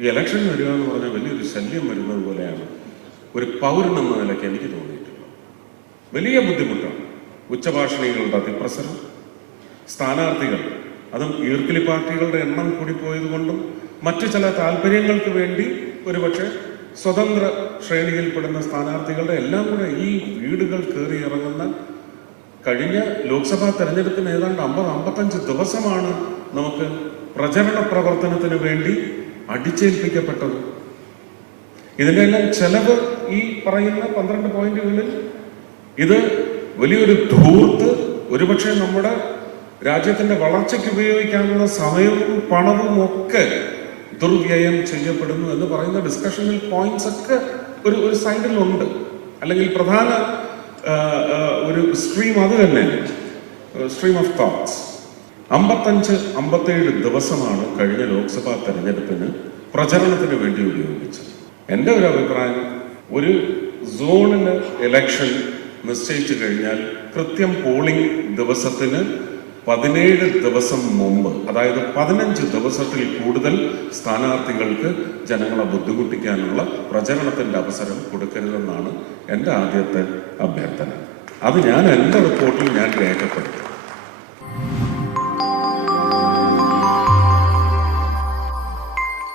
ഈ ഇലക്ഷൻ വരിക എന്ന് പറഞ്ഞാൽ വലിയൊരു ശല്യം വരുന്നത് പോലെയാണ്. ഒരു പൗരനെന്ന നിലയ്ക്ക് എനിക്ക് തോന്നിയിട്ടുള്ളത് വലിയ ബുദ്ധിമുട്ടാണ്. ഉച്ചഭാഷണികളുടെ അതിപ്രസരം സ്ഥാനാർത്ഥികൾ അതും ഈർക്കിലി പാർട്ടികളുടെ എണ്ണം കൂടിപ്പോയത് കൊണ്ടും മറ്റു ചില താല്പര്യങ്ങൾക്ക് വേണ്ടി ഒരുപക്ഷെ സ്വതന്ത്ര ശ്രേണിയിൽപ്പെടുന്ന സ്ഥാനാർത്ഥികളുടെ എല്ലാം കൂടെ ഈ വീടുകൾ കയറി ഇറങ്ങുന്ന കഴിഞ്ഞ ലോക്സഭാ തെരഞ്ഞെടുപ്പിന് ഏതാണ്ട് അമ്പത് അമ്പത്തഞ്ച് ദിവസമാണ് നമുക്ക് പ്രചരണ പ്രവർത്തനത്തിന് വേണ്ടി അടിച്ചേൽപ്പിക്കപ്പെട്ടത്. ഇതിന്റെ എല്ലാം ചെലവ് ഈ പറയുന്ന പന്ത്രണ്ട് പോയിന്റുകളിൽ ഇത് വലിയൊരു ധൂർത്ത് ഒരുപക്ഷെ നമ്മുടെ രാജ്യത്തിന്റെ വളർച്ചയ്ക്ക് ഉപയോഗിക്കാനുള്ള സമയവും പണവും ഒക്കെ ദുർവ്യയം ചെയ്യപ്പെടുന്നു എന്ന് പറയുന്ന ഡിസ്കഷനിൽ പോയിന്റ്സ് ഒക്കെ ഒരു ഒരു സൈഡിലുണ്ട് അല്ലെങ്കിൽ പ്രധാന ഒരു സ്ട്രീം അത് തന്നെ. സ്ട്രീം ഓഫ് തോട്ട്സ് അമ്പത്തഞ്ച് അമ്പത്തേഴ് ദിവസമാണ് കഴിഞ്ഞ ലോക്സഭാ തെരഞ്ഞെടുപ്പിന് പ്രചരണത്തിന് വേണ്ടി ഉപയോഗിച്ചത്. എന്റെ ഒരു അഭിപ്രായം ഒരു സോണിന് ഇലക്ഷൻ നിശ്ചയിച്ചു കഴിഞ്ഞാൽ കൃത്യം പോളിംഗ് ദിവസത്തിന് പതിനേഴ് ദിവസം മുമ്പ് അതായത് പതിനഞ്ച് ദിവസത്തിൽ കൂടുതൽ സ്ഥാനാർത്ഥികൾക്ക് ജനങ്ങളെ ബുദ്ധിമുട്ടിക്കാനുള്ള പ്രചരണത്തിന്റെ അവസരം കൊടുക്കരുതെന്നാണ് എന്റെ ആദ്യത്തെ അഭ്യർത്ഥന. അത് ഞാൻ എന്റെ റിപ്പോർട്ടിൽ ഞാൻ രേഖപ്പെടുത്തും.